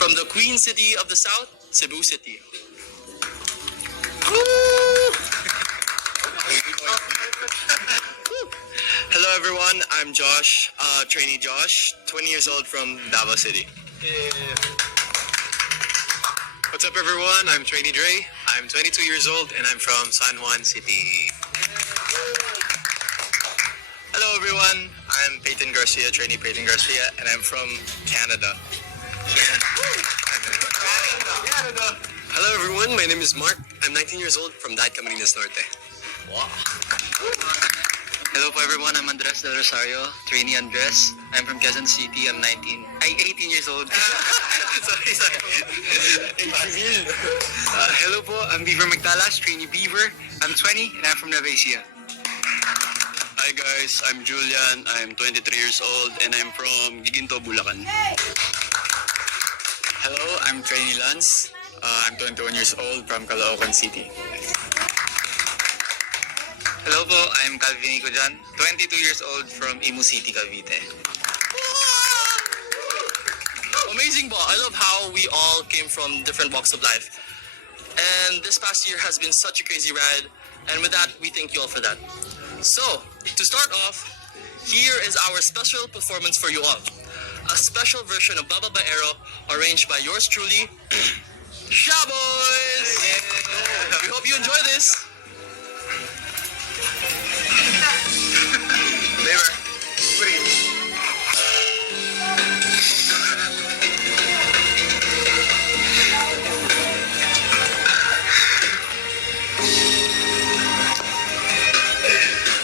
From the Queen City of the South, Cebu City. Hello everyone, I'm Josh, trainee Josh, 20 years old from Davao City. What's up everyone, I'm trainee Dre, I'm 22 years old and I'm from San Juan City. Hello everyone, I'm Peyton Garcia, trainee Peyton Garcia, and I'm from Canada. Hello everyone, my name is Mark, I'm 19 years old from Dad Camarines Norte. Wow. Hello po everyone, I'm Andres Del Rosario, trainee Andres. I'm from Quezon City, I'm 18 years old. sorry. Hello po, I'm Beaver Magdalas, trainee Beaver. I'm 20 and I'm from Nueva Ecija. Hi guys, I'm Julian, I'm 23 years old and I'm from Giginto, Bulacan. Hello, I'm trainee Lance. I'm 21 years old from Caloocan City. Hello po, I'm Calvin Icojan, 22 years old from Imu City, Cavite. Amazing ball. I love how we all came from different walks of life. And this past year has been such a crazy ride. And with that, we thank you all for that. So, to start off, here is our special performance for you all. A special version of Baba Baero arranged by yours truly, Shaboys! We hope you enjoy this.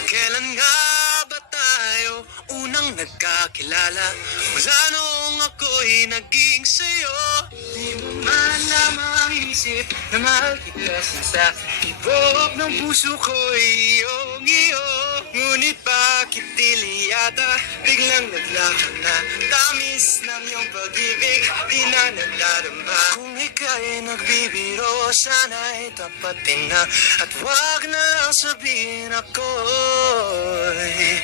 Kailan nga ba tayo unang nagkakilala? Mula noong ako'y naging sa'yo. Di mo man lamang isip na mahal kita sa tibok ng puso ko'y iyong-iyo. Ngunit bakit tili yata biglang naglakad na tamis ng iyong pag-ibig di na nadarama. Kung ika'y nagbibiro, sana'y tapatin na at wag na lang sabihin ako'y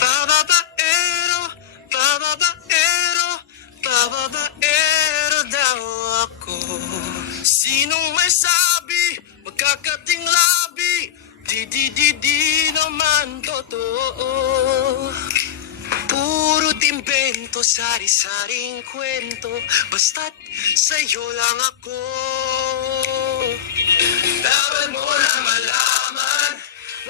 bababaero, bababaero, bababaero daw ako. Sinong may sabi, magkakating labi, di naman totoo. Puro timbento, sari-saring kwento, basta't sa'yo lang ako. Dapat mo na malaman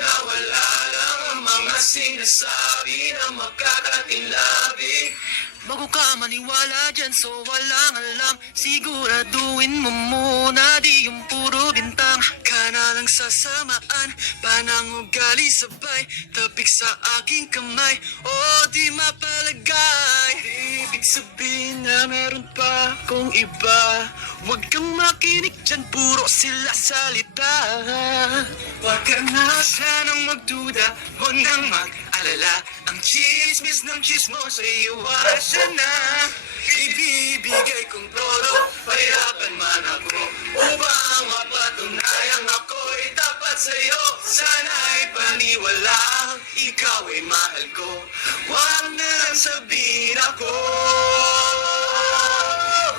na wala lang ang mga sinasabi na magkakatinlabi. Bago ka maniwala dyan, so walang alam, siguraduhin mo muna di yung puro bintang. Ka na lang sasamaan, panang ugali sabay, tapik sa aking kamay, o di mapalagay. Ibig sabihin na meron pa kung iba, huwag kang makinig dyan, puro sila salita. Huwag ka na sanang magduda, huwag nang mag-alala, ang chismis ng chismos ay iwasan na. Ibibigay kong todo, pahirapan man ako, upang mapatunayang ako'y tapat sa'yo. Sana'y paniwala, ikaw ay mahal ko, huwag na lang sabihin ako.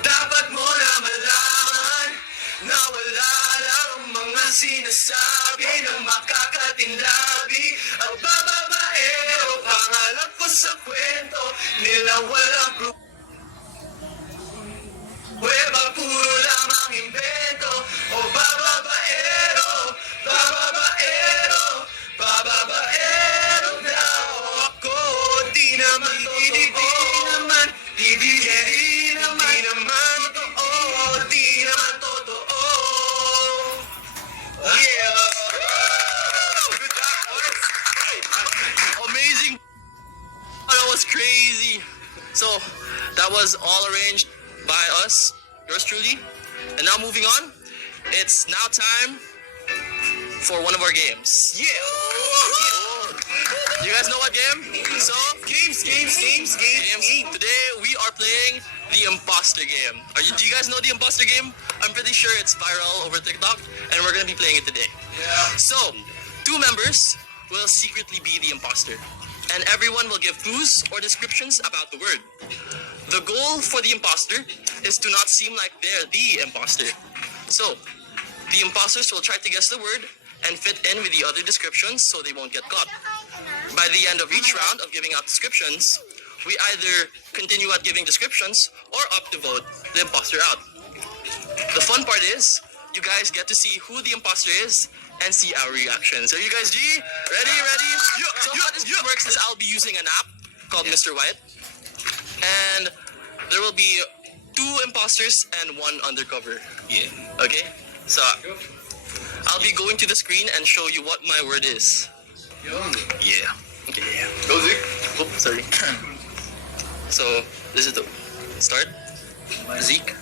Dapat mo na malaman na wala lang ang mga sinasabi ng makakatinlabi. Ang bababaero, pangalan ko sa kwento nila, walang pruweba, puro lamang invento. O bababaero, bababaero, bababaero daw ako. Di naman totoo, di naman totoo, di naman totoo. Yeah! Good job, boys! Amazing. Oh, that was crazy. So, that was all arranged by us, yours truly. And now moving on, it's now time for one of our games. Yeah! You guys know what game? So, Games. games. Today we are playing the imposter game. Do you guys know the imposter game? I'm pretty sure it's viral over TikTok, and we're gonna be playing it today. Yeah. So, two members will secretly be the imposter, and everyone will give clues or descriptions about the word. The goal for the imposter is to not seem like they're the imposter. So, the imposters will try to guess the word and fit in with the other descriptions so they won't get caught. By the end of each round of giving out descriptions, we either continue at giving descriptions or opt to vote the imposter out. The fun part is, you guys get to see who the imposter is and see our reactions. Are you guys G? Ready? So how this works is I'll be using an app called Mr. White. And there will be 2 imposters and 1 undercover. Yeah. Okay? So I'll be going to the screen and show you what my word is. Yeah. Okay. Go Zeke. Oh, sorry. So this is the start. Zeke.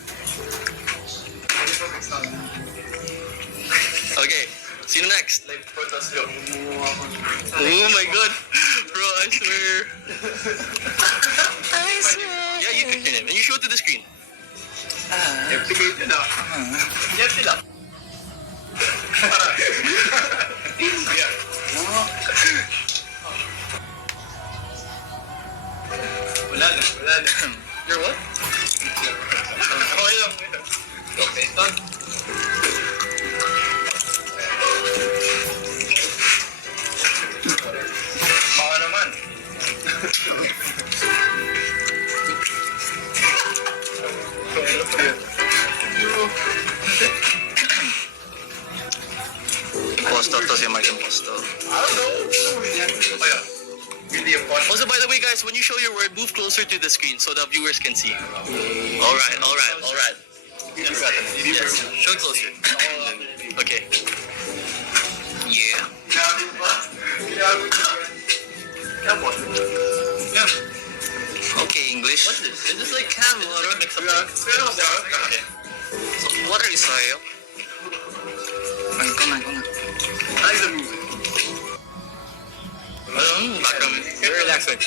Okay. See you next. Oh my god. Bro, I swear. Yeah, you pick your name and you show it to the screen. Wala na. You're what? Okay lang. Okay, done. Baka naman. Impostor to si Mark Impostor. I don't know. Oh yeah. Really important. Also, by the way, guys, when you show your word, move closer to the screen so the viewers can see. All right. Yes, show it closer. Okay. Yeah. Grabe ba? Grabe ba? Come on. Yeah. Okay, English. What's this? Is this like Can water? mix up? Pero ba? Okay. So, water is soil. Go na. I like the music. Background. Very relaxing.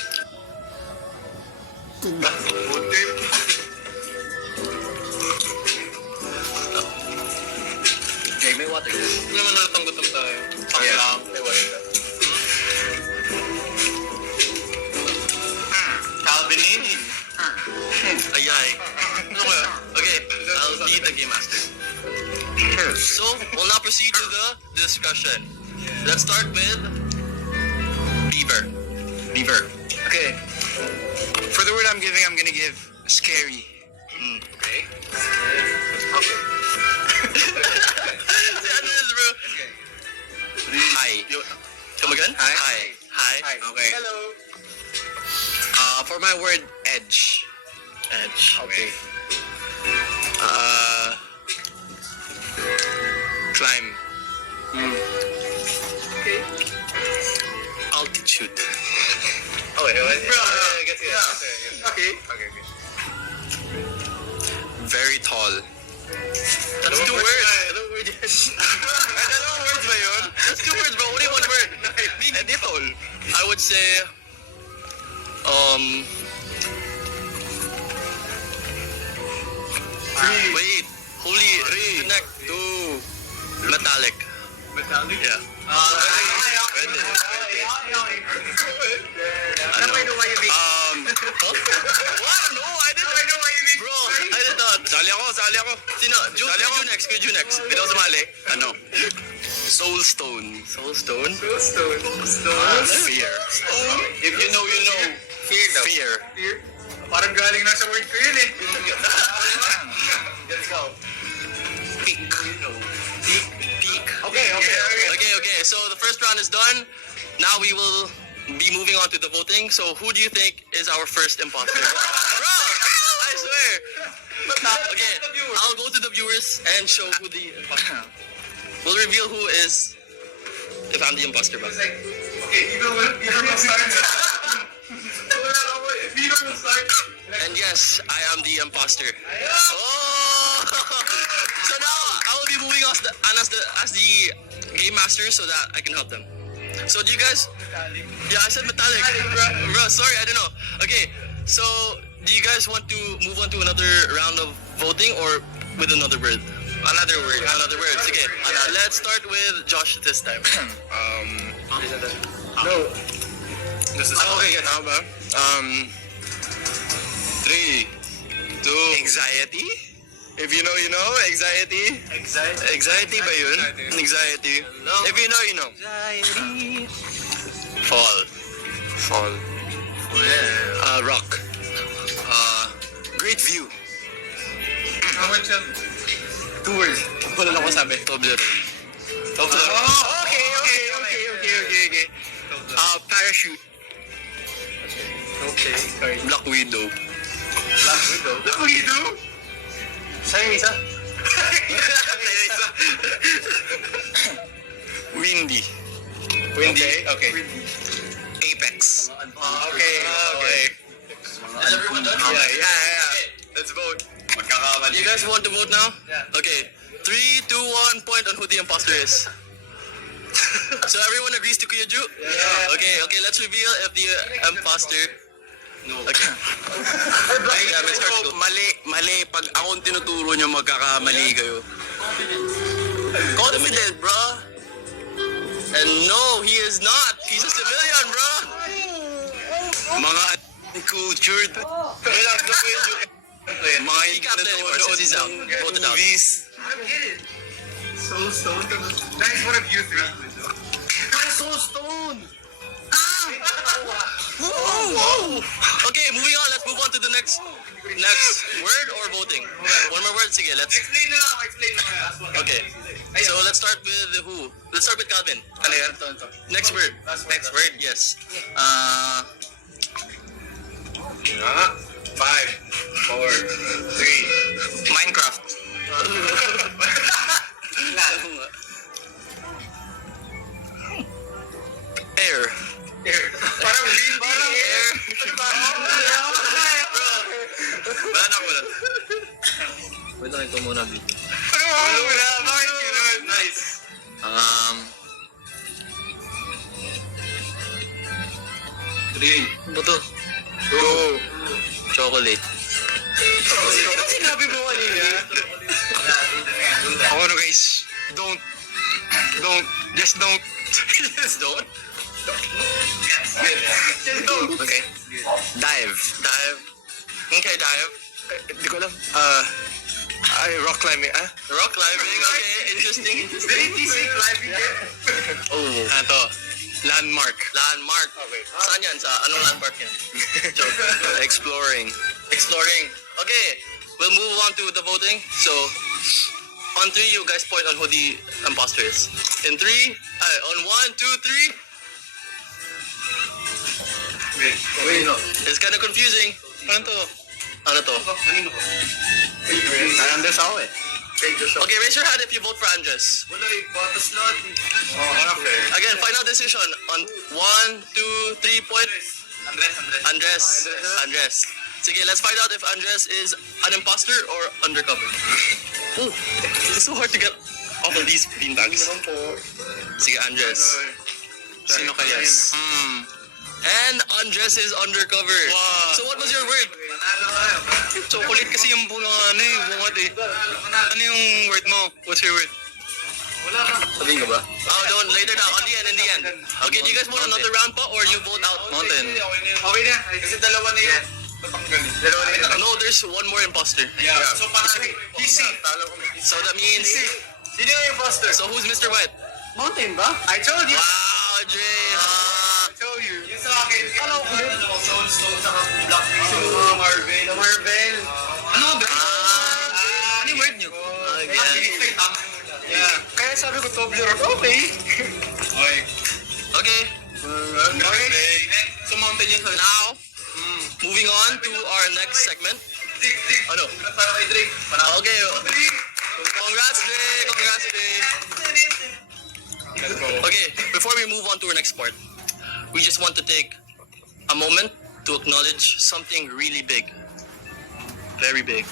Buti. Okay, may water. Hindi naman nalatang gutom tayo. Yeah. May water ka. Calvinini. Ayay. Okay, I'll be the game master. So, we'll now proceed to the discussion. Let's start with Beaver. Okay. For the word I'm giving, I'm gonna give scary. Okay. Okay. Ano is, bro? Hi. Come again? Hi. Okay. Hello. For my word, edge. Edge. Okay. Climb. Okay. Altitude. Okay. Bro, I guess Okay. Okay. Very tall. That's 2 words. Anong word yan? Dalawang words ba yun? That's 2 words, bro. Only 1 word. Hindi tall. I would say, wait. Holy, connect to metallic. Metallic? Yeah. Pwede. Ano ba yung why Huh? What? No, I didn't know why you mean. Bro, I did not. Sali ako. Sino? Ju next. Bitaw sumali. Ano? Soulstone. Soulstone. Stone. Fear. If you know, you know. Fear daw. Fear. Fear? Parang galing na sa word ko yun eh. Let's go. Peak. Peak. Okay. Okay. So the first round is done. Now we will be moving on to the voting. So who do you think is our first imposter? Bro, I swear. Okay, I'll go to the viewers and show who the imposter. We'll reveal who is, if I'm the imposter. Bro. Okay, Eagle will start. Eagle will start. And yes, I am the imposter. Oh! So now I will be moving as the game master so that I can help them. So do you guys? Yeah, I said metallic. Bro, sorry, I don't know. Okay, so do you guys want to move on to another round of voting or with another word? Another word. Okay, let's start with Josh this time. No. This is Okay, ganun ba? 3, 2, anxiety? If you know, you know. Anxiety? Anxiety ba yun? Anxiety. If you know, you know. Fall. Rock. Great view. Two words. Wala lang ko sabi. Toblerone. Okay. Parachute. Okay, sorry. Black Widow. Black Widow? Sa'yo isa? Windy. Okay. Apex. Okay. Is everyone done? Yeah. Let's vote. You guys want to vote now? Yeah. Okay. 3, 2, 1, point on who the imposter is. So everyone agrees to Kuya Ju? Yeah. Okay, let's reveal if the imposter... No. Okay. Yeah, Mr. Go. Mali. Pag akong tinuturo nyo, magkakamali kayo. Confident, bro. And no, he is not. He's a civilian, bro. Mga uncultured. Mga He can't play anymore since he's out. Voted out. movies. So stoned. Nice one of you three. I'm so stoned. Okay, moving on. Let's move on to the next word or voting. One more word. Sige, let's. Explain na lang. Okay. So let's start with who? Let's start with Calvin. Ano yan? Next word. Next word. Yes. 5, 4, 3. Minecraft. Air. Parang Air. Wala. Wait lang, ito muna. Wala. Bakit yun? Nice. Ano to? 2. Chocolate. Sinabi mo kanina? Ako no guys. Don't. Just don't. Just don't. Okay. Dive. Okay, dive. Hindi ko alam. Rock climbing. Rock climbing. Okay, interesting. Oh. Ano to? Landmark. Landmark. Okay. Saan yan? Sa anong landmark yan? Joke. Exploring. Exploring. Okay, we'll move on to the voting. So, on 3, you guys point on who the imposter is. In 3, on 1, 2, 3. Wait. It's kind of confusing. Ano to? Nandas ako eh. Okay, raise your hand if you vote for Andres. Again, final decision on 1, 2, 3 point. Andres. Sige, let's find out if Andres is an imposter or undercover. Oh, it's so hard to get off of these beanbags. Sige, Andres. Sino kaya? And Andres is undercover. Wow. So what was your word? Chocolate kasi yung bungad eh. Ano yung word mo? What's your word? Sabihin ka ba? Oh, don't. Later na. In the end. Okay, do you guys want another round pa or you vote out? Mountain. Okay na. Kasi dalawa na yan. No, there's one more imposter. Yeah. So parang DC. So that means... Sino yung imposter? So who's Mr. White? Mountain ba? I told you. Wow, Dre. I told you. Yung sa akin. Alam ko din. Stone sa Black Widow. Marvel. Ano ba? Ano yung word nyo? Yeah. Kaya sabi ko Toblerone. Okay. Okay. So mountain yun sa Now, moving on to our next segment. Ano? Okay. Congrats, Dre. Okay, before we move on to our next part, we just want to take a moment to acknowledge something really big. Very big.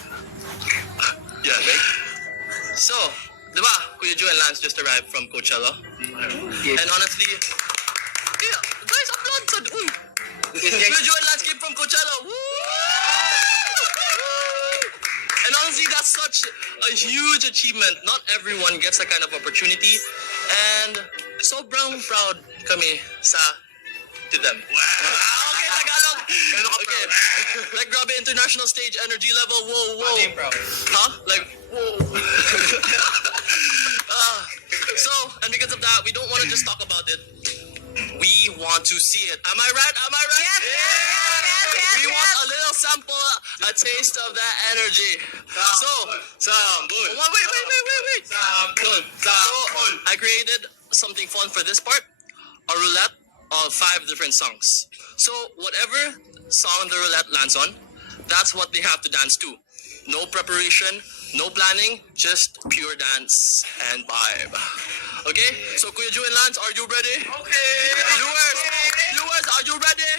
Yeah, big. So, diba, Kuya Ju and Lance just arrived from Coachella. And honestly, yeah, guys, applaud sa uy. Kuya Ju and Lance came from Coachella. Woo! And honestly, that's such a huge achievement. Not everyone gets that kind of opportunity. And sobrang proud kami to them. Wow! Okay, Tagalog! Okay. Like, grabe, international stage energy level. Whoa, whoa. Huh? Like, whoa. So, and because of that, we don't want to just talk about it. We want to see it. Am I right? Am I right? We want a little sample, a taste of that energy. So, wait. So, I created something fun for this part. A roulette of 5 different songs. So, whatever song the roulette lands on, that's what they have to dance to. No preparation, no planning, just pure dance and vibe. Okay? So, Kuya Ju and Lance, are you ready? Okay. Viewers, are you ready?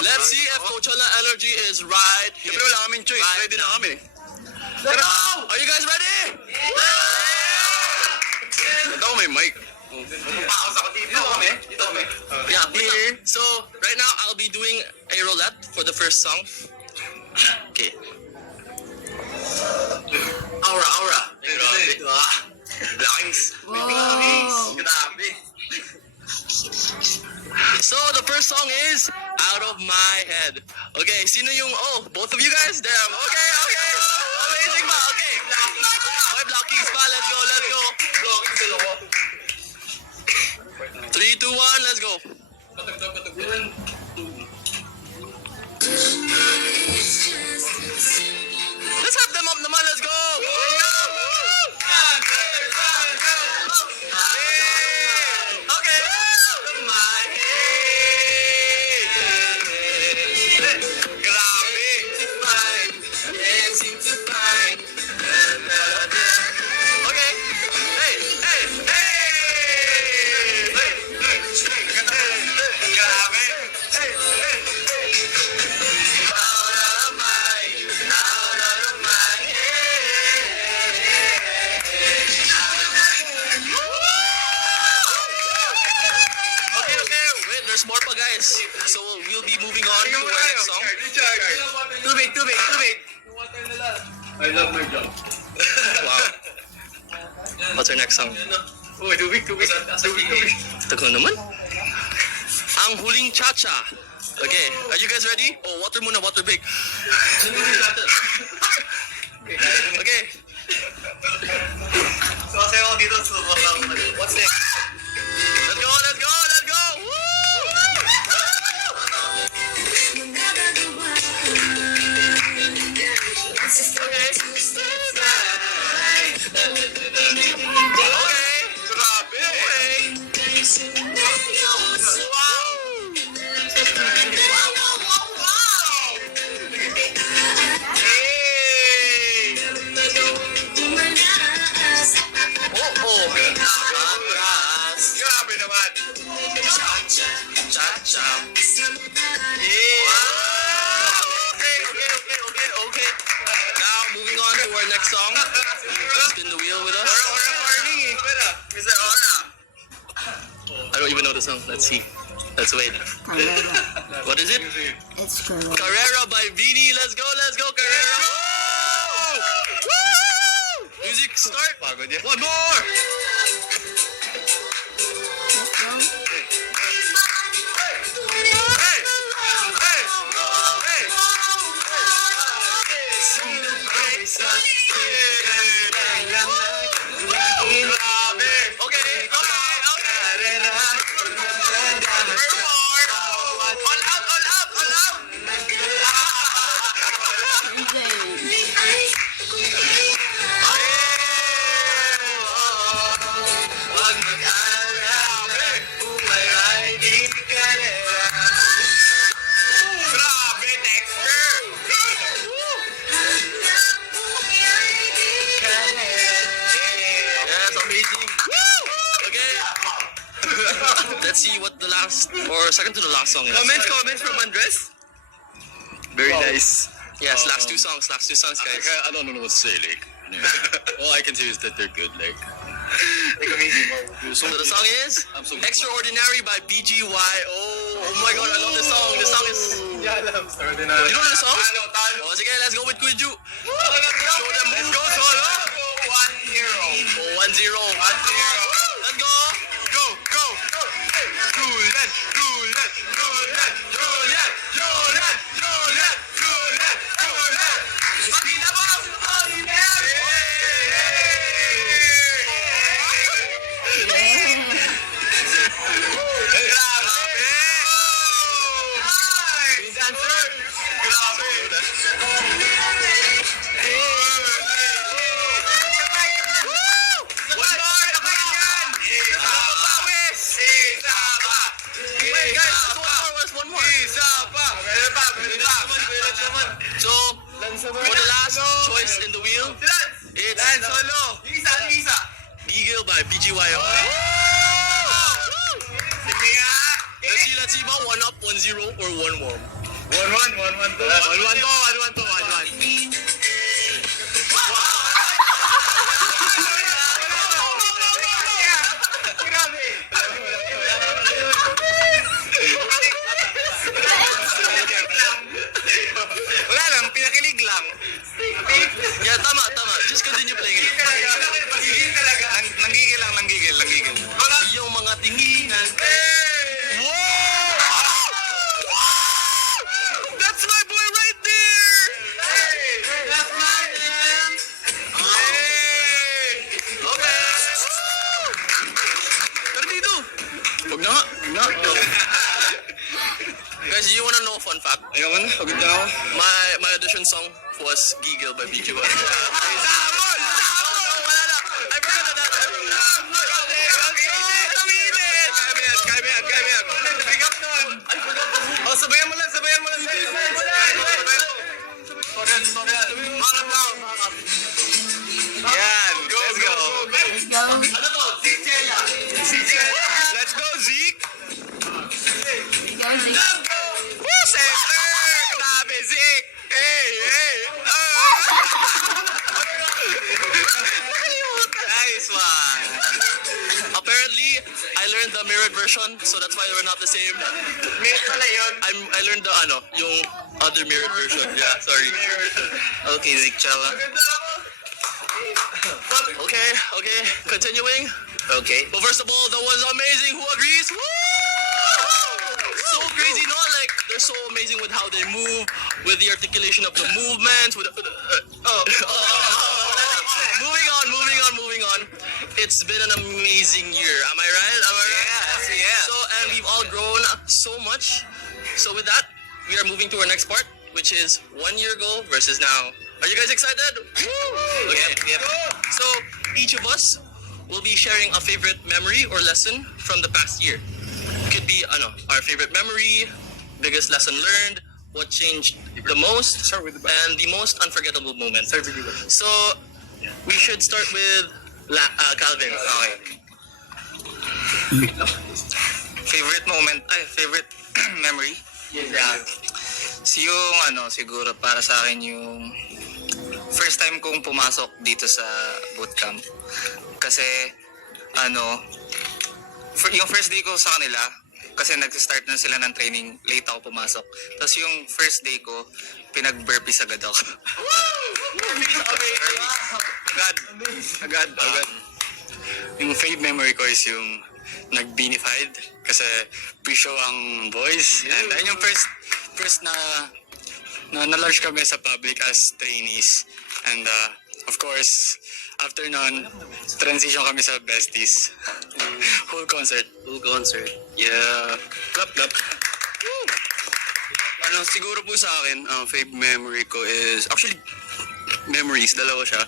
Let's see if Coachella energy is right. Siyempre wala kaming choice. Right. Ready na kami. Let's go! Are you guys ready? Ito may mic. Paus ako dito. Dito kami. Yeah, here. So, right now, I'll be doing a roulette for the first song. Okay. Aura. Grabe. Blackings. Grabe. So, the first song is Out of My Head. Okay, sino yung, both of you guys? Damn. Okay. Amazing ba? Okay. Okay, Blockies pa. Let's go. Blocking dalawa. 3, 2, 1, let's go. Let's have them up naman, let's go! Okay. Okay. Okay. Wait, there's more pa, guys. So we'll be moving on to our next song. Tubig. I love my job. Wow. What's our next song? Uy, tubig. Tagal naman. Ang Huling Cha-Cha. Okay, are you guys ready? Oh, water muna, water break. Okay. Sumasayaw ako dito. What's next? Let's go! Woo! Okay. Grabe. Grabe naman. Cha-cha. Okay. Now, moving on to our next song. Spin the wheel with us. Mr. Ora. I don't even know the song. Let's see. Let's wait. Carrera. What is it? It's Carrera. Carrera by Vini. Let's go, Carrera. Woo! Music start. One more. Let's see what the last or second to the last song is. Comments from Andres? Very nice. Yes, last two songs, guys. I don't know what to say, like. All I can say is that they're good, like. So the song is I'm so Extraordinary by BGY. Oh my god, I love this song. This song is... You know the song? Oh, sige, let's go with Kuiju. Show them move. Let's go, solo. 1-0. 1-0. Let's go. Go. last choice in the wheel. It's Dan Solo. Isa. Gigil by BGYO. Sige nga. Let's see about 1 up, 1-0, or 1-1. 1-1 to. 1-1 to. Wala lang, pinakilig lang. Yeah, tama. Just continue playing it. Nanggigil talaga. Nanggigil. Yung mga tinginan. That's my boy right there! That's my man. Okay. Pero dito. Huwag na nga. Guys, do you wanna know a fun fact? Ayoko na, pagod na ako. My audition song was Gigil by BGY. Sabol! I forgot that. Kaya mo yan. Bigat nun. Oh, sabayan mo lang. Marap lang. Yan, let's go. Let's go. Let's go, Zeke. Go, Zeke. Woo, center! Sabi, Zeke. Hey. Nice one. Apparently, I learned the mirrored version, so that's why we're not the same. Mate pala yun. I learned the yung other mirrored version. Yeah, sorry. Okay, Zeke Chala. Okay. Continuing. Okay. But first of all, that was amazing. Who agrees? Woo! So crazy, no? Like they're so amazing with how they move, with the articulation of the movements. Moving on. It's been an amazing year. Am I right? Yeah. So, and we've all grown so much. So with that, we are moving to our next part, which is 1 year ago versus now. Are you guys excited? Woo! Okay. Yep. So each of us will be sharing a favorite memory or lesson from the past year. Could be our favorite memory, biggest lesson learned, what changed the most, and the most unforgettable moment. So we should start with Calvin. Okay. Favorite moment, favorite memory? Yeah. So yung siguro para sa akin yung first time kong pumasok dito sa bootcamp. Kasi yung first day ko sa kanila, kasi nag-start na sila ng training, late ako pumasok. Tapos yung first day ko, pinag-burpees agad ako. Agad. Yung fave memory ko is yung nag-beanified kasi pre-show ang boys. And ayun yung first na na-launch kami sa public as trainees. And of course, after nun, transition kami sa besties. Whole concert. Yeah. Clap. Siguro po sa akin, ang fave memory ko is, actually, memories, dalawa siya.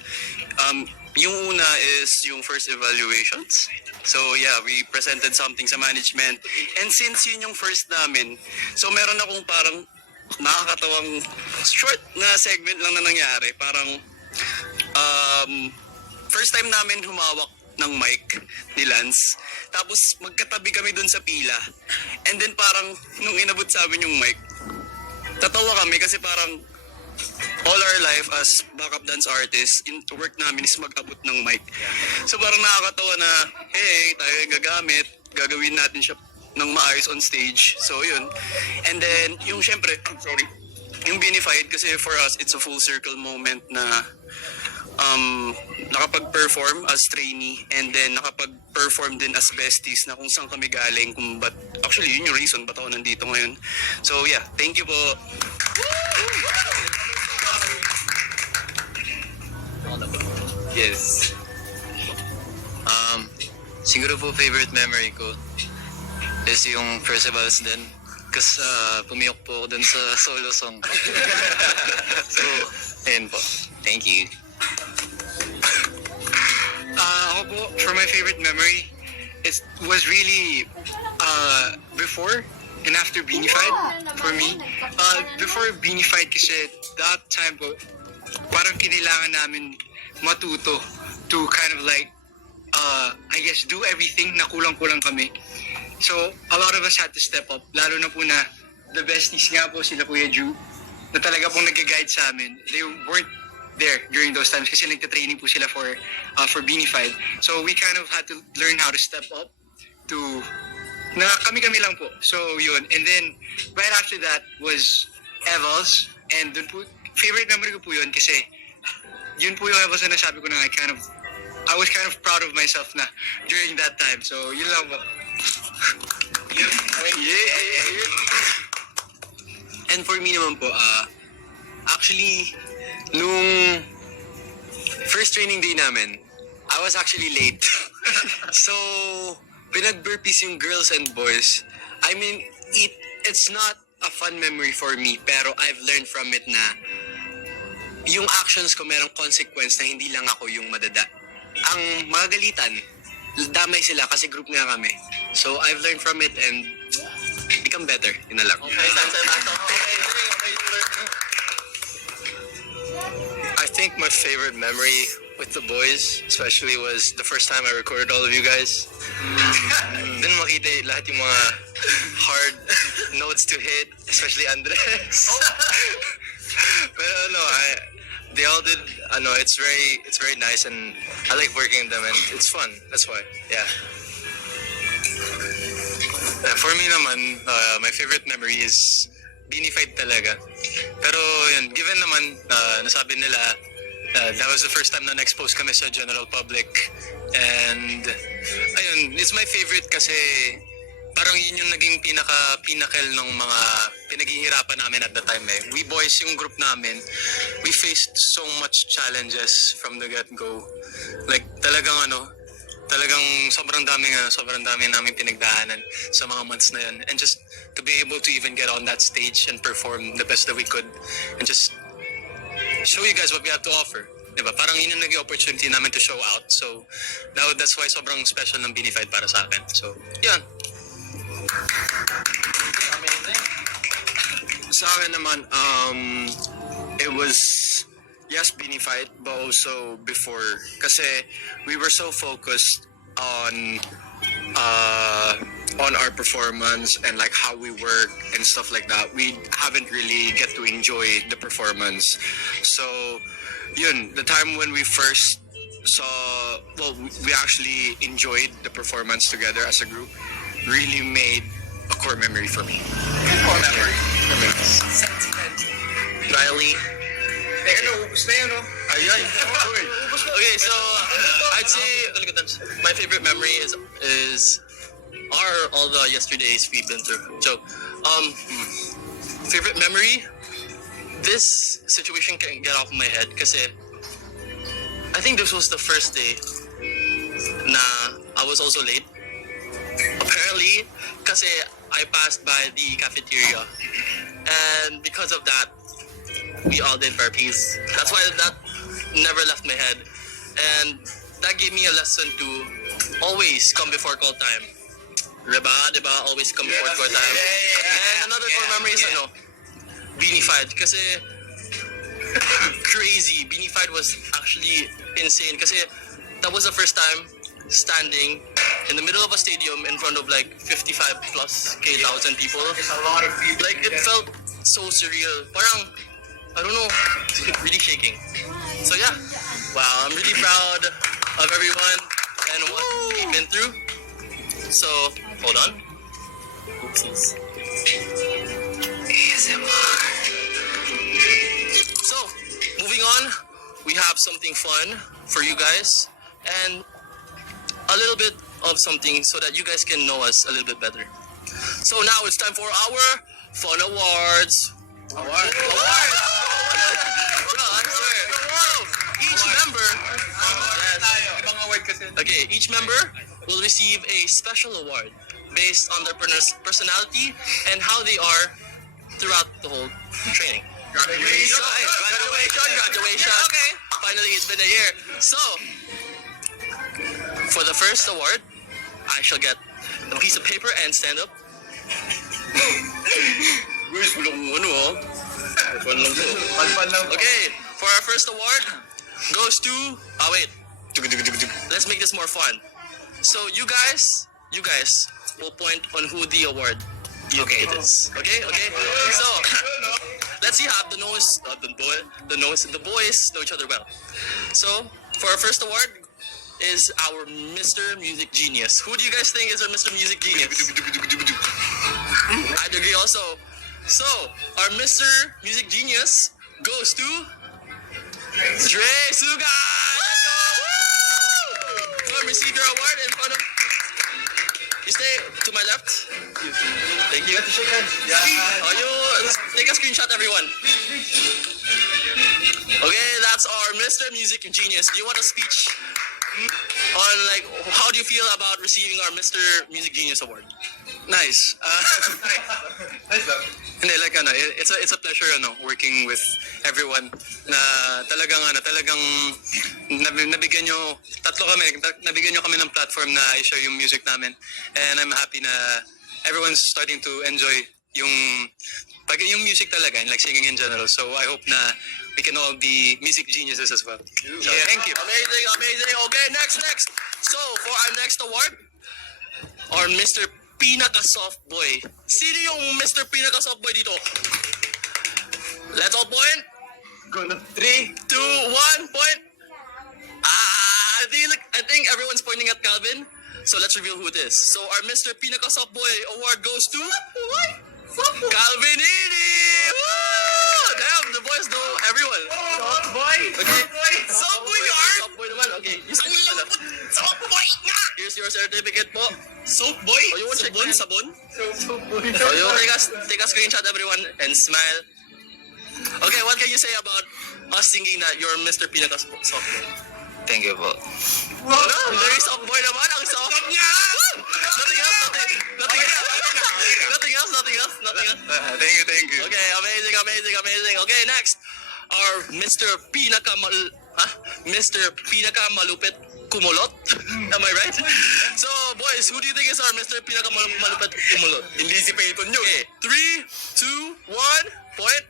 Yung una is yung first evaluations. So yeah, we presented something sa management. And since yun yung first namin, so meron akong parang nakakatawang short na segment lang na nangyari. Parang first time namin humawak ng mic ni Lance. Tapos magkatabi kami dun sa pila. And then parang nung inabot sa amin yung mic, tatawa kami kasi parang all our life as backup dance artists, yung work namin is mag-abot ng mic. So parang nakakatawa na, hey, tayo yung gagamit, gagawin natin siya ng maayos on stage. So yun. And then, yung syempre, yung beanified kasi for us, it's a full circle moment na nakapag-perform as trainee and then nakapag-perform din as besties na kung saan kami galing, kung ba't, actually yun yung reason ba't ako nandito ngayon. So yeah, thank you po. Yes. Siguro po favorite memory ko is yung festivals din. Kasi pumiyok po ako dun sa solo song ko. So, ayun po. Thank you. Ako po, for my favorite memory, it was really before and after Beanified for me. Before Beanified kasi that time po, parang kinailangan namin matuto to kind of like, I guess, do everything na kulang-kulang kami. So, a lot of us had to step up, lalo na po na the besties nga po, sila Kuya Drew, na talaga pong nag-guide sa amin. They weren't there during those times kasi nagta-training po sila for Beanified. So, we kind of had to learn how to step up to na kami-kami lang po. So, yun. And then, right after that was Evals. And dun po, favorite memory ko po yun kasi yun po yung Evals na nasabi ko na I was kind of proud of myself na during that time. So, yun lang po. And for me naman po, actually, nung first training day namin, I was actually late. So, pinag-burpees yung girls and boys. I mean, it's not a fun memory for me, pero I've learned from it na yung actions ko merong consequence na hindi lang ako yung madada. Ang magagalitan, damay sila kasi group nga kami. So, I've learned from it and become better. Yun na lang. Okay, I think my favorite memory with the boys, especially, was the first time I recorded all of you guys. Dun makita lahat yung mga hard notes to hit, especially Andres. Pero no, they all did. It's very nice, and I like working with them, and it's fun. That's why, yeah. For me naman, my favorite memory is Beanified talaga. Pero yun, given naman nasabi nila that was the first time na na-expose kami sa general public. And ayun, it's my favorite kasi parang yun yung naging pinaka-pinnacle ng mga pinaghihirapan namin at the time eh. We boys, yung group namin, we faced so much challenges from the get-go. Like talagang sobrang dami namin pinagdaanan sa mga months na yun. And just to be able to even get on that stage and perform the best that we could and just show you guys what we have to offer. Diba? Parang yun yung naging opportunity namin to show out. So, that's why sobrang special ng Beanified para sa akin. So, yun. Sa akin naman, it was, yes, Beanified, but also before. Kasi we were so focused on our performance and like how we work and stuff like that. We haven't really get to enjoy the performance. So, yun, the time when we first we actually enjoyed the performance together as a group, really made a core memory for me. Core memory. Riley. Okay, so I'd say my favorite memory are all the yesterdays we've been through. So, favorite memory, this situation can't get off my head kasi I think this was the first day na I was also late. Apparently, kasi I passed by the cafeteria and because of that, we all did burpees. That's why that never left my head. And that gave me a lesson to always come before call time. Diba? Always come before call time. And another core memory is Beanified. Kasi crazy. Beanified was actually insane. Kasi that was the first time standing in the middle of a stadium in front of like 55 plus thousand people. It's a lot of people. Like it felt so surreal. Parang, I don't know, really shaking. So yeah, wow, I'm really proud of everyone and what we've been through. So, hold on. Oopsies. So, moving on, we have something fun for you guys and a little bit of something so that you guys can know us a little bit better. So now it's time for our Fun Awards. Bro, I swear. So, each member, okay, each member will receive a special award based on their personality and how they are throughout the whole training. Graduation. Graduation. Okay. Finally, it's been a year. So, for the first award, I shall get a piece of paper and stand up. Okay, for our first award goes to... wait. Let's make this more fun. So you guys will point on who the award it is. Okay? So, let's see how the boys know each other well. So, for our first award is our Mr. Music Genius. Who do you guys think is our Mr. Music Genius? I'd agree also. So, our Mr. Music Genius goes to Dre Suga! Go and receive your award in front of... You stay to my left. Thank you. Take a screenshot, everyone. Okay, that's our Mr. Music Genius. Do you want a speech on like how do you feel about receiving our Mr. Music Genius award? Nice. Hindi, like it's a pleasure working with everyone na talagang nabigyan nyo nabigyan nyo kami ng platform na i-share yung music namin, and I'm happy na everyone's starting to enjoy yung music talaga and like singing in general. So I hope na we can all be music geniuses as well. So, thank you. Amazing. Okay, next. So for our next award, our Mr. Pinaka Soft Boy. Sino yung Mr. Pinaka Soft Boy dito? Let's all point. 3, 2, 1, point. I think everyone's pointing at Calvin. So let's reveal who it is. So our Mr. Pinaka Soft Boy award goes to Calvin Edie. Woo! Damn, the boys know everyone. Soft Boy. Okay. Soft Boy yard. Soft Boy naman. Okay. Soft Boy nga. Here's your certificate po. Soap boy? Oh, you want sabon? Soap boy. So you take a screenshot, everyone, and smile. Okay, what can you say about us thinking that you're Mr. Pinaka Soft Boy? Thank you po. Very soft boy naman. Ang soft niya. Nothing else. Thank you. Okay, amazing. Okay, next. Our Mr. Pinaka Malupit Kumulot. Am I right? So, boys, who do you think is our Mr. Pinaka Malupit Kumulot? Hindi si Peyton nyo. Okay, 3, 2, 1, point.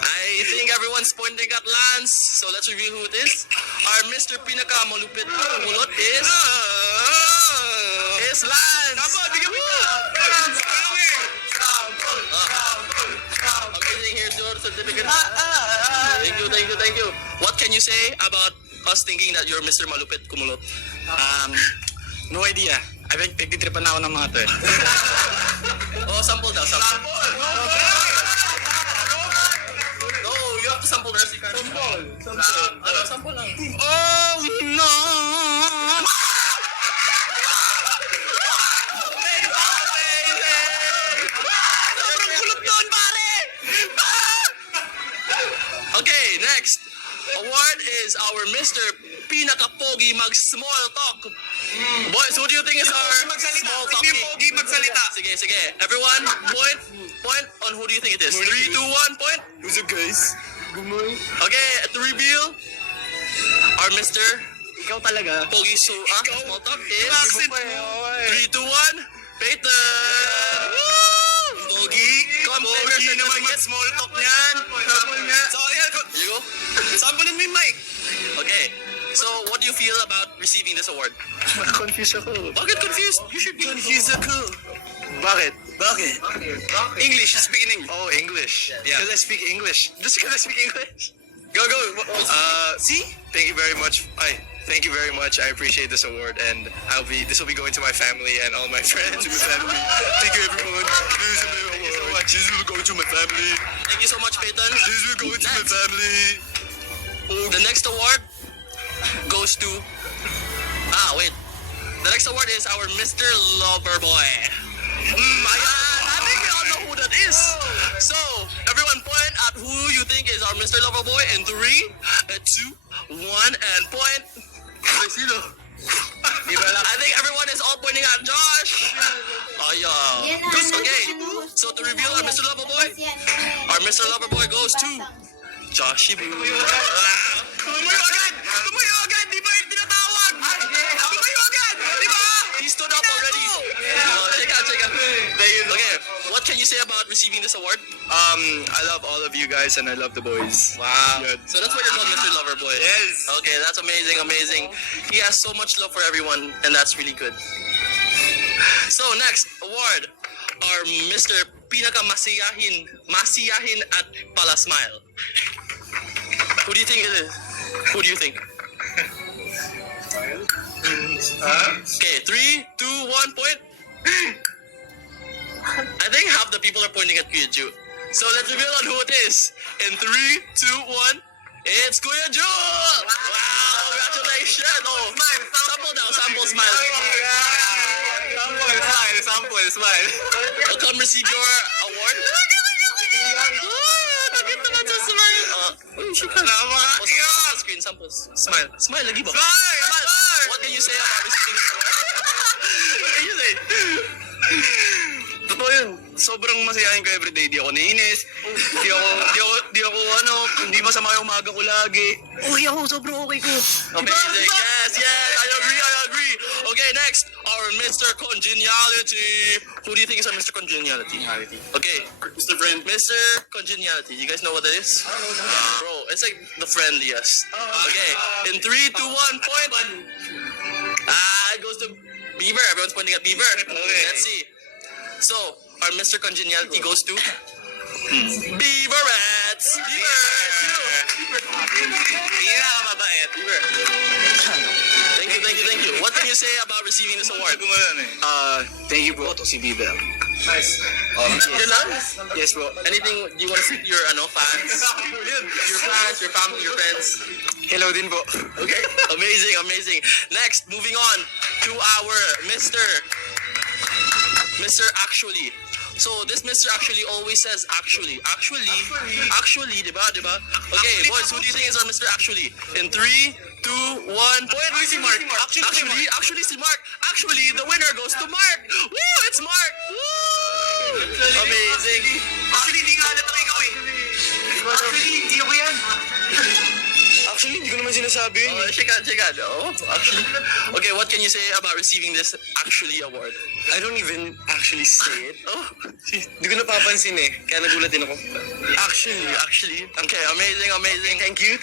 I think everyone's pointing at Lance, so let's reveal who it is. Our Mr. Pinaka Malupit Kumulot is Lance. Amazing, here's your certificate. Thank you. What can you say about us thinking that you're Mr. Malupit Kumulot? No idea. I think nagtitripan na ako ng mga to eh. Oh, sample daw, sample. No, you have to sample first. Sample lang. Oh no! Sobrang kulot doon, pare! Okay, next. Award is our Mr. Pinaka-Pogi Mag-Small Talk. Boys, who do you think is our small talk king? Pogi magsalita. Sige. Everyone, point on who do you think it is. 3, 2, 1, point. Who's up, guys? Okay, to reveal, our Mr. Ikaw talaga. Pogi small talk is... Bakit? 3, 2, 1, Peyton! Pogi! Pogi naman yung small talk niyan. Sample nga. Here you go. Sample mo yung mic. Okay, so what do you feel about receiving this award? Confused ako. Bakit confused? You should be confused. Bakit? English, speak in English. Oh, English. Yeah. Because I speak English. Just because I speak English? Go. See? Thank you very much. Thank you very much. I appreciate this award, and this will be going to my family and all my friends in the family. Thank you, everyone. Thank you so much. This will go to my family. Thank you so much, Peyton. This will go to my family. The next award goes to... wait. The next award is our Mr. Loverboy. I think we all know who that is. So, everyone point at who you think is our Mr. Loverboy in 3, 2, 1, and point. I think everyone is all pointing at Josh. Okay, so to reveal our Mr. Loverboy, our Mr. Loverboy goes to Josh Ibu. Tumayo agad! Di ba yung tinatawag? Tumayo agad! Di ba? He stood up already. Check out. Okay, what can you say about receiving this award? I love all of you guys and I love the boys. Wow. Yeah. So that's why you're called Mr. Loverboy. Yes. Okay, that's amazing, amazing. He has so much love for everyone, and that's really good. So next award, our Mr. Pinaka Masiyahin at Pala Smile. Who do you think it is? Who do you think? Okay, 3, 2, 1, point. I think half the people are pointing at Kuya Ju. So let's reveal on who it is. In 3, 2, 1, it's Kuya Ju! Wow, congratulations! Oh, sample now, sample smile. Smile. Come receive your award. Bakit naman sa smile? Uy, she can. Oh, sample sa screen, sample. Smile. Smile, lagi ba? Smile! What can you say about receiving this award? What can you say? Totoo yun. Sobrang masayahin ko everyday. Di ako nainis. Hindi masama yung umaga ko lagi. Okay ako, sobrang okay ko. Amazing. Yes, I agree. Okay, next, our Mr. Congeniality. Who do you think is our Mr. Congeniality? Okay, Mr. Friend. Mr. Congeniality. You guys know what that is? Bro, it's like the friendliest. Okay, in 3, 2, 1, point. It goes to Beaver. Everyone's pointing at Beaver. Okay, let's see. So, our Mr. Congeniality goes to Beaverets. Beaver. Thank you. What can you say about receiving this award? Thank you bro. To si Bibel. Yun lang? Yes bro. Anything you want to say to your fans? Your fans, your family, your friends? Hello din po. Okay, amazing. Next, moving on to our Mr. Actually. So this Mr. Actually always says actually, diba? Okay, boys, who do you think is our Mr. Actually? In 3, 2, 1, point. Who is si Mark? Actually, si Mark. Actually, the winner goes to Mark. Woo! It's Mark. Woo! Amazing. Actually, hindi ka halatang ikaw eh. Actually, hindi ako yan. Actually, hindi ko naman sinasabi yun. Oh, shake on. Oh, actually. Okay, what can you say about receiving this actually award? I don't even actually say it. Oh, Hindi ko napapansin eh. Kaya nagulat din ako. actually. Okay, amazing. Thank you.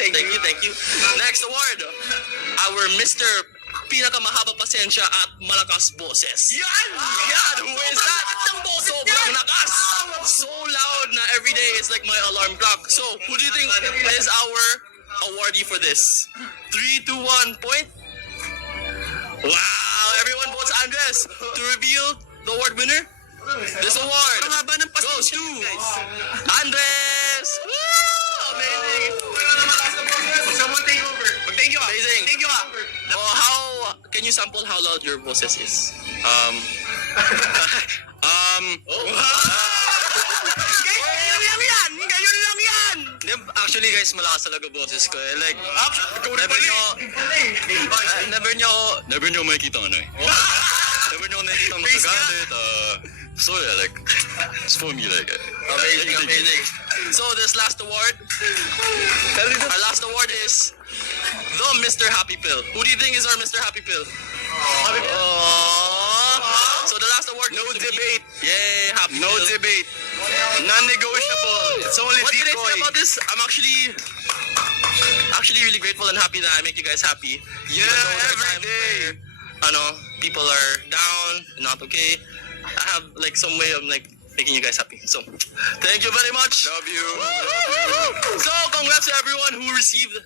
Next award, our Mr. Pinakamahaba pasensya at malakas boses. Yan! Who is that? Sobrang lakas! So loud na every day it's like my alarm clock. So, who do you think is our awardee for this? 3, 2, 1, point. Wow! Everyone votes Andres to reveal the award winner. This award goes to Andres! Woo! Amazing! Someone take over. Thank you. Amazing. Thank you. Oh, how can you sample how loud your boses is? Ngayon lang yan! Actually guys, malakas talaga boses ko eh. Like, never nyo makikita ano eh. Never nyo nakikita masagalit. So yeah, like, it's for me like, Amazing. So this last award, our last award is the Mr. Happy Pill. Who do you think is our Mr. Happy Pill? So the last award, no goes to be- debate. Yay, Happy No Pill. debate. Non-negotiable. It's only What can I say decoy. about this? I'm actually really grateful and happy that I make you guys happy. Yeah, Even though there are every times day. where, people are down, not okay. I have like some way of like making you guys happy. So, thank you very much. Love you. So, congrats to everyone who received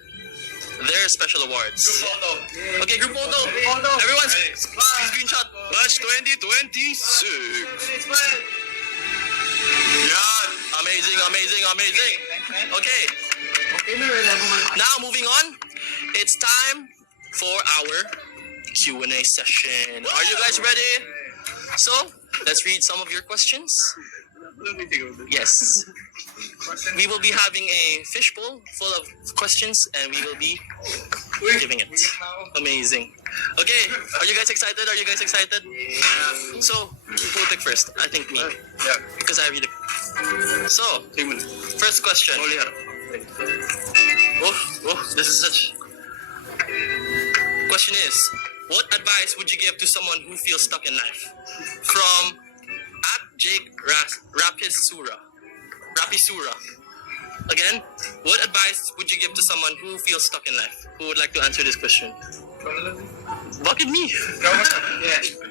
their special awards. Okay, group photo. Everyone, screenshot. March 2026. Yeah, amazing. Okay. Now moving on, it's time for our Q&A session. Are you guys ready? So, let's read some of your questions. Yes. We will be having a fishbowl full of questions and we will be giving it. Amazing. Okay, are you guys excited? So, who will pick first? I think me. Yeah. Because I read it. So, first question. Oh, this is such. Question is, what advice would you give to someone who feels stuck in life? From @Jake Rapis Sura. Rapisura. Again, what advice would you give to someone who feels stuck in life? Who would like to answer this question? Bucket me. Yeah.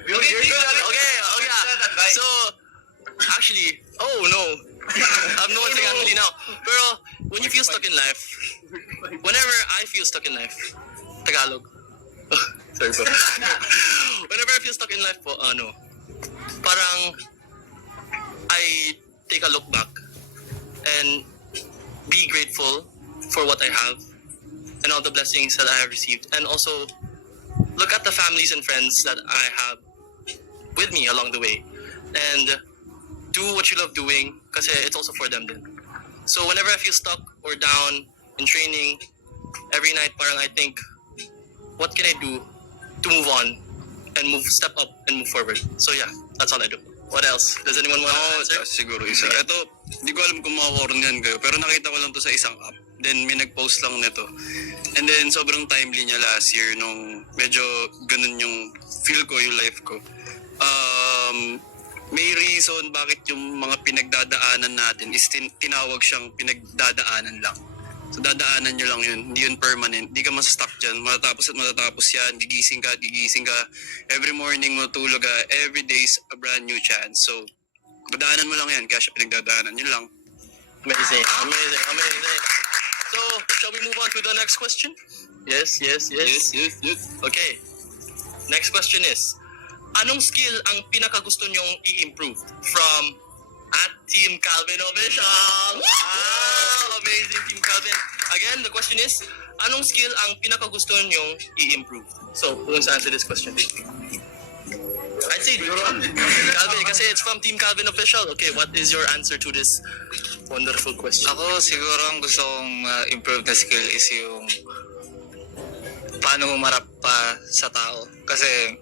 Okay, oh yeah. So, actually, oh no. I have no one saying actually now. Pero, when you feel stuck in life, whenever I feel stuck in life, Tagalog. Sorry po. Whenever I feel stuck in life po, parang I take a look back and be grateful for what I have and all the blessings that I have received, and also look at the families and friends that I have with me along the way, and do what you love doing kasi it's also for them din. So whenever I feel stuck or down in training, every night parang I think, what can I do to move on and step up and move forward? So yeah, that's all I do. What else? Does anyone want to answer? Siguro isa. Ito, di ko alam kung makakornian kayo, pero nakita ko lang to sa isang app. Then may nag-post lang nito. And then sobrang timely niya last year nung medyo ganun yung feel ko, yung life ko. May reason bakit yung mga pinagdadaanan natin is tinawag siyang pinagdadaanan lang. So dadaanan nyo lang yun, hindi yun permanent. Hindi ka masastuck dyan, matatapos at matatapos yan. Gigising ka. Every morning matulog ka, every day is a brand new chance. So, dadaanan mo lang yan, kaya siya pinagdadaanan. Yun lang. Amazing. So, shall we move on to the next question? Yes. Okay. Next question is, anong skill ang pinakagusto nyong i-improve from at Team Calvin Official? Wow! Amazing, Team Calvin. Again, the question is, anong skill ang pinakagusto nyong i-improve? So, who wants to answer this question? I'd say Calvin, kasi it's from Team Calvin Official. Okay, what is your answer to this wonderful question? Ako siguro ang gusto kong improve na skill is yung paano humarap pa sa tao. Kasi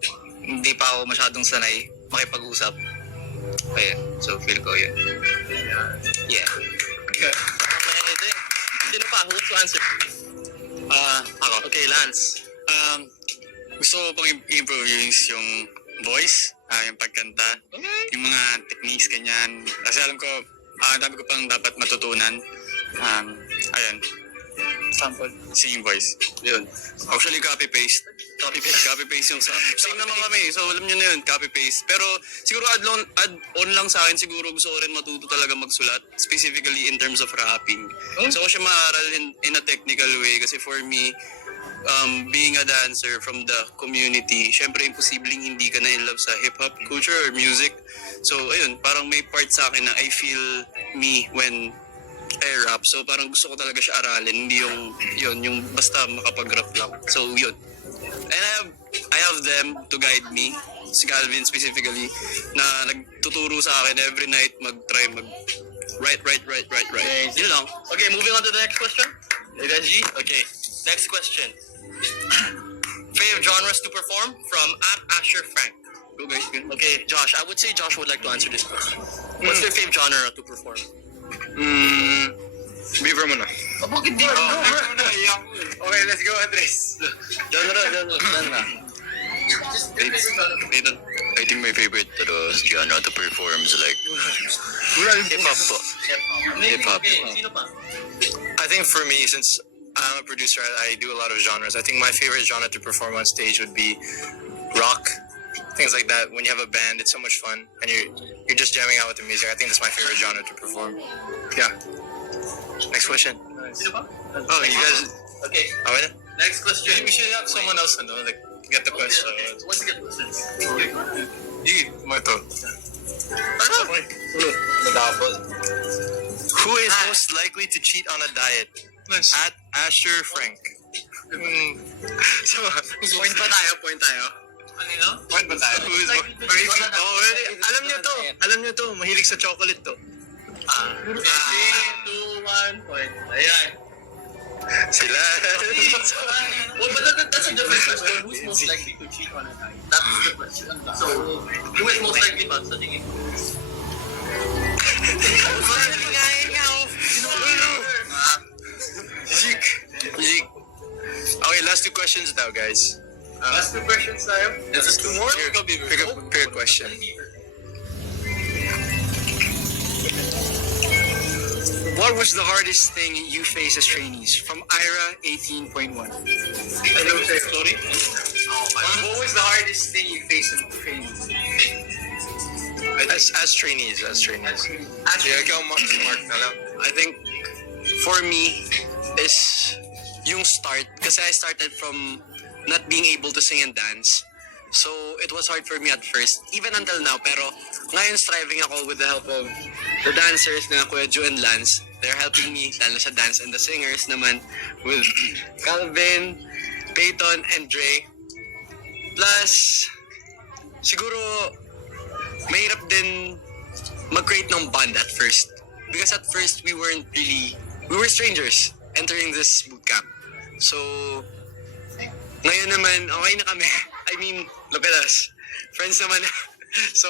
hindi pa ako masyadong sanay makipag-usap. Kaya, so feel ko yun. Yeah. Amazing. Sino pa? Who wants to answer? Ako. Okay, Lance. Gusto ko pang improve yung voice, yung pagkanta, yung mga techniques, ganyan. Kasi alam ko, ang dami ko pang dapat matutunan. Ayun. Sample. Singing voice. Yun. Actually, copy-paste yung sa... Same naman kami, so alam nyo na yun, copy-paste. Pero siguro add-on lang sa akin, siguro gusto ko rin matuto talaga magsulat, specifically in terms of rapping. So ko siya maaral in a technical way kasi for me, being a dancer from the community, syempre imposibleng hindi ka na in love sa hip-hop culture or music. So ayun, parang may part sa akin na I feel me when I rap. So parang gusto ko talaga siya aralin, hindi yung basta makapag-rap lang. So yun. And I have them to guide me, si Calvin specifically, na nagtuturo sa akin every night mag-try write. Yun lang. Okay, moving on to the next question. G. Okay, next question. Favorite genres to perform from @Asher Frank. Go guys, go. Okay, Josh. I would say Josh would like to answer this question. What's their favorite genre to perform? Beaver mo na. Okay, let's go, Andres. Genre. I think my favorite genre to perform is like hip-hop po. Hip-hop. Sino pa? I think for me, since I'm a producer, I do a lot of genres. I think my favorite genre to perform on stage would be rock, things like that. When you have a band, it's so much fun, and you're just jamming out with the music. I think that's my favorite genre to perform. Yeah. Next question. Sino pa? Oh, you guys. Okay, Okay. next question. We should have someone else, like get the question. Okay, let's get questions. Mo ito. Who is most likely to cheat on a diet? @Asher Frank. Point pa tayo. Ano? Point ba tayo? Who is Alam nyo to, mahilig sa chocolate to. 3, 2, 1, point. Ayan. Sila. Well, but that's a different question. Who's most likely to cheat on a guy? That's the question. So, who is most likely ba sa tingin mo? Zeke. Okay, last two questions now, guys. Last two questions tayo. Just two more? Pick a question. What was the hardest thing you faced as trainees? From Ira 18.1. Sorry? What was the hardest thing you faced as trainees? As trainees. Yeah, ikaw, Mark na lang. I think for me is yung start. Kasi I started from not being able to sing and dance. So it was hard for me at first, even until now. Pero ngayon striving ako with the help of the dancers na Kuya Ju and Lance. They're helping me, lalo sa dance, and the singers naman with Calvin, Peyton, and Dre. Plus, siguro mahirap din mag-create ng bond at first. Because at first, we were strangers entering this bootcamp. So, ngayon naman, okay na kami. I mean, look at us. Friends naman. So,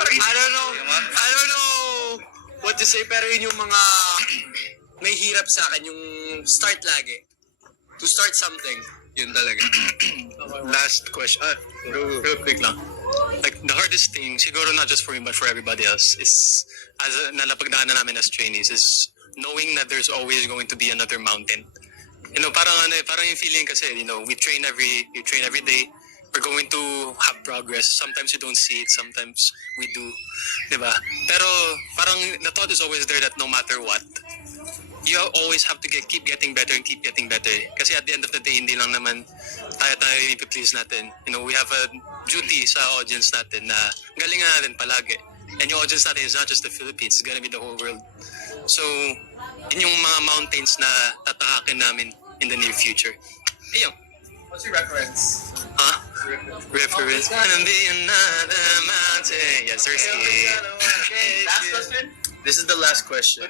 I don't know what to say, pero yun yung mga may hirap sa akin, yung start lagi. To start something, yun talaga. Last question. Real quick lang. Like, the hardest thing, siguro not just for me, but for everybody else, is, as nalapagdaanan namin as trainees, is knowing that there's always going to be another mountain. You know, parang yung feeling kasi, you know, you train every day. We're going to have progress. Sometimes you don't see it, sometimes we do. Diba? Pero parang the thought is always there that no matter what, you always have to keep getting better and keep getting better. Kasi at the end of the day, hindi lang naman tayo yung ipiplease natin. You know, we have a duty sa audience natin na galingan natin palagi. And yung audience natin is not just the Philippines, it's gonna be the whole world. So, yun yung mga mountains na tatahakin namin in the near future. Ayun. What's your reference? Huh? Reference. Gonna be another mountain. Yes, sir. Last question? This is the last question.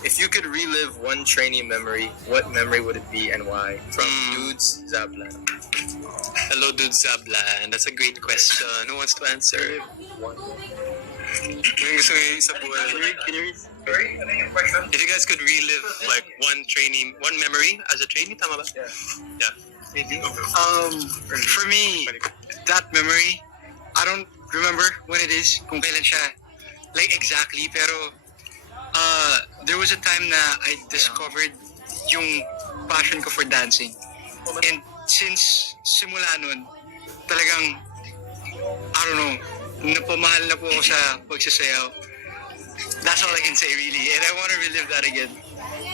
If you could relive one trainee memory, what memory would it be and why? From Dudes Zablan. Hello, dude Zablan. That's a great question. Who wants to answer? Yung gusto yung isa po. Can you read? Sorry, ano yung question? If you guys could relive like one memory as a trainee, tama ba? Yeah. For me, that memory, I don't remember when it is, kung kailan siya, like exactly, pero there was a time na I discovered yung passion ko for dancing. And since simula nun, talagang, I don't know, napamahal na po ako sa pagsasayaw. That's all I can say really, and I want to relive that again.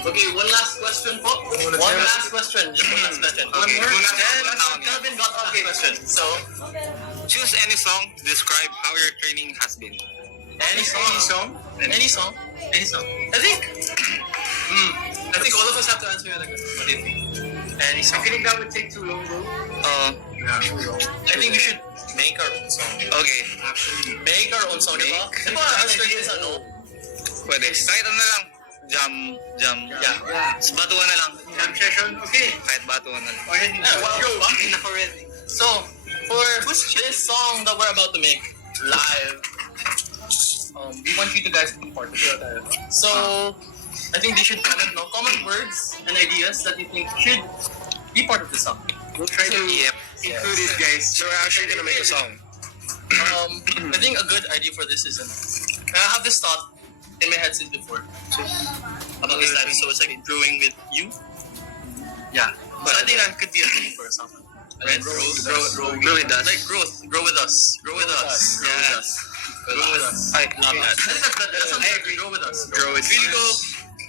Okay, one last question po. One last question. Just one last question. One more? And Calvin got one question. So, Choose any song to describe how your training has been. any song? Any song? I think all of us have to answer like this. What do you think? Any song? I think that would take too long, bro. I think we should make our own song. Okay. Make our own song, diba? Diba, our strength is ano? Pwede. Kahit ano na lang. Jam. Yeah. Batuan na lang. Jam session, okay. Kahit batuan na lang. Okay, Let's go. So, for this song that we're about to make live, we want you guys to be part of it. So, I think they should comment words and ideas that you think should be part of the song. We'll try to include it, guys. So we're actually gonna make a song. I think a good idea for this is, I have this thought in my head since before about this time. So it's like growing with you. Yeah. So I think that could be a thing for a song. Right? Grow with us. Like growth. Grow with us. Grow with us. Grow with us. Grow with us. I love that. I think that sounds good. Grow with us. Grow with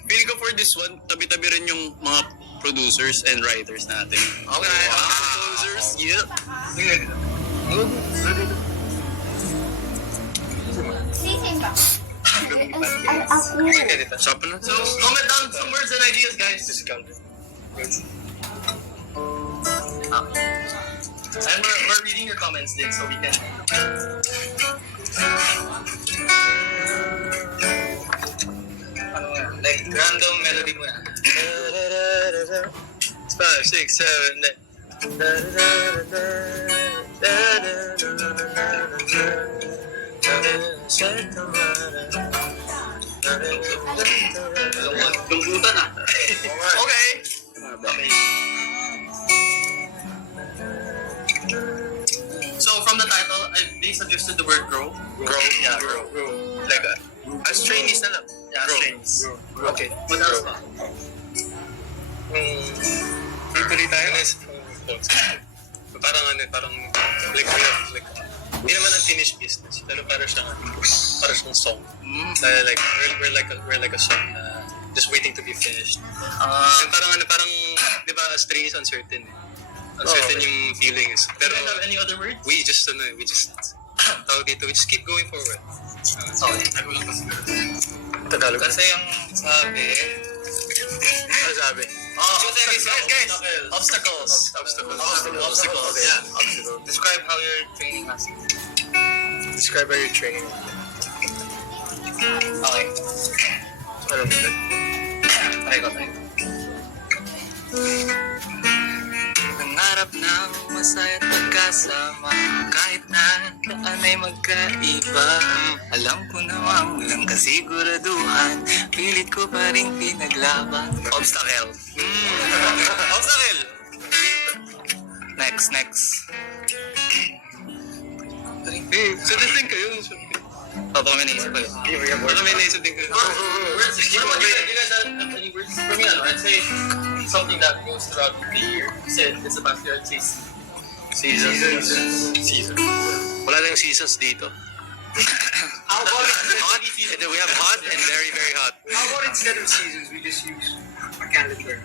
Feeling ko for this one, tabi-tabi rin yung mga producers and writers natin. Okay. Producers, yeah. So comment down some words and ideas, guys. And we're reading your comments, Dick, so we can. Like, random melody mo na. 5, 6, 7, 8. Lumbutan ah. Okay. So from the title, they suggested the word grow. Grow. Yeah, grow. Like, as trainees na lang. Yeah, strings. Okay. What else ba? Tuloy tayo. Parang like we have like, hindi naman unfinished business, pero parang siyang song. Like we're like a song na just waiting to be finished. And parang di ba, string is uncertain. Uncertain yung feelings. Pero Do you have any other words? we just keep going forward. Tagalog. Kasi yung sabi, Ano sabi? Guys, obstacles. Obstacles. Yeah. describe how your training has been. Describe how your training. Okay. Ano ba? Try ko. Nangarap ng masaya at magkasama, kahit na daan ay magkaiba. Alam ko namang walang kasiguraduhan, pilit ko pa rin pinaglaban. Obstacle. Obstacle! Next. Suggesting kayo. Baka may naisip ko yun. Baka may naisip din kayo. Words. What about you guys? Do you guys have any words for me? I'd say something that goes throughout the year. You said it's the past year. I'd say Season. Wala na yung seasons dito. how about Hot. We have hot and very, very hot. How about instead of seasons, we just use a calendar?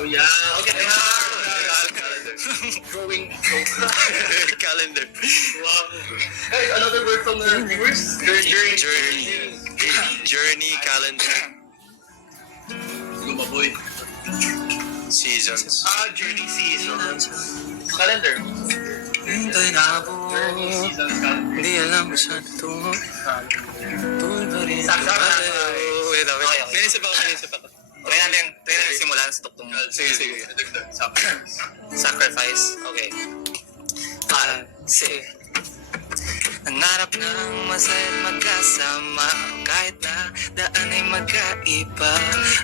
Oh yeah. Okay. Calendar. Growing. Calendar. Wow. Guys, another word from the viewers. Journey, calendar, Gumaboy. seasons. Journey seasons. Calendar. Hintay na ako, Journey seasons. Calendar. hindi alam kung saan tungo. Tuloy pa rin. Wait. Okay. May naisip ako. Try natin simulan sa tuktong. Sige. Sacrifice. Okay. Sige. Nangarap ng masaya at magkasama, kahit na daan ay magkaiba.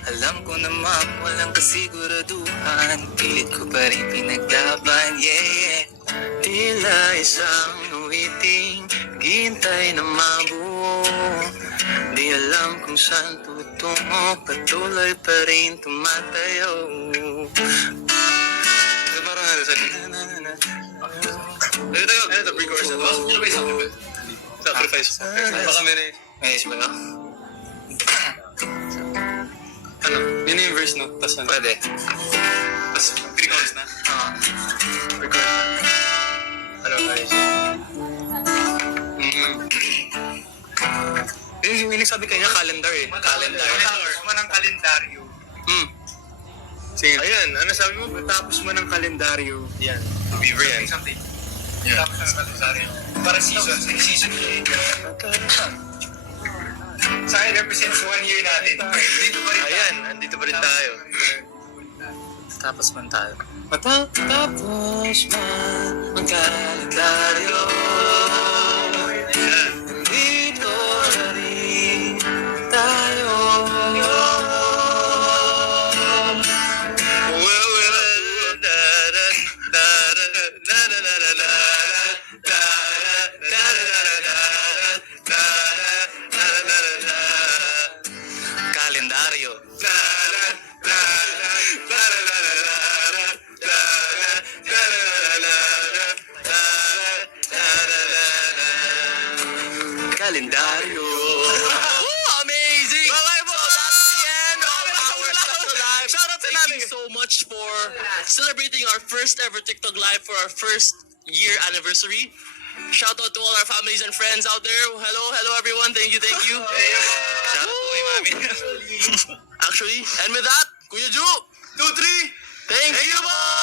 Alam ko naman walang kasiguraduhan, pilit ko pa rin pinaglaban. Yeah. Tila isang uwiting ghintay na mabuo, di alam kung saan tutungo, patuloy pa rin tumatayo. Parang ano sa Ano to? Pre-chorus na to? Sacrifice. Baka may naisip. May isip ba? Ano? Yun yung verse, no? Tapos ano? Pwede. Tapos pre-chorus na? Pre-chorus na. Ano naisip? Yung nagsabi kanya, calendar eh. Calendar. Matapos mo ng kalendaryo. Sige. Ayan, ano sabi mo? Matapos mo ng kalendaryo. Yan. Beaver yan. Something. Matapos ng kalendaryo. Para seasons. Like season sa akin represents 1 year natin. Dito pa rin tayo. Ayan, andito pa rin tayo. Tapos man tayo. Matapos man ang kalendaryo, nandito na rin tayo. Kalendaryo. Kalendaryo. Amazing! So that's the end of our TikTok Live. Shout out to Thank namin. you so much for celebrating our first ever TikTok Live for our first year anniversary. Shout out to all our families and friends out there. Hello everyone. Thank you. Shout out to my mami. Actually, and with that, Kuya Ju, 2, 3. Thank you, boy!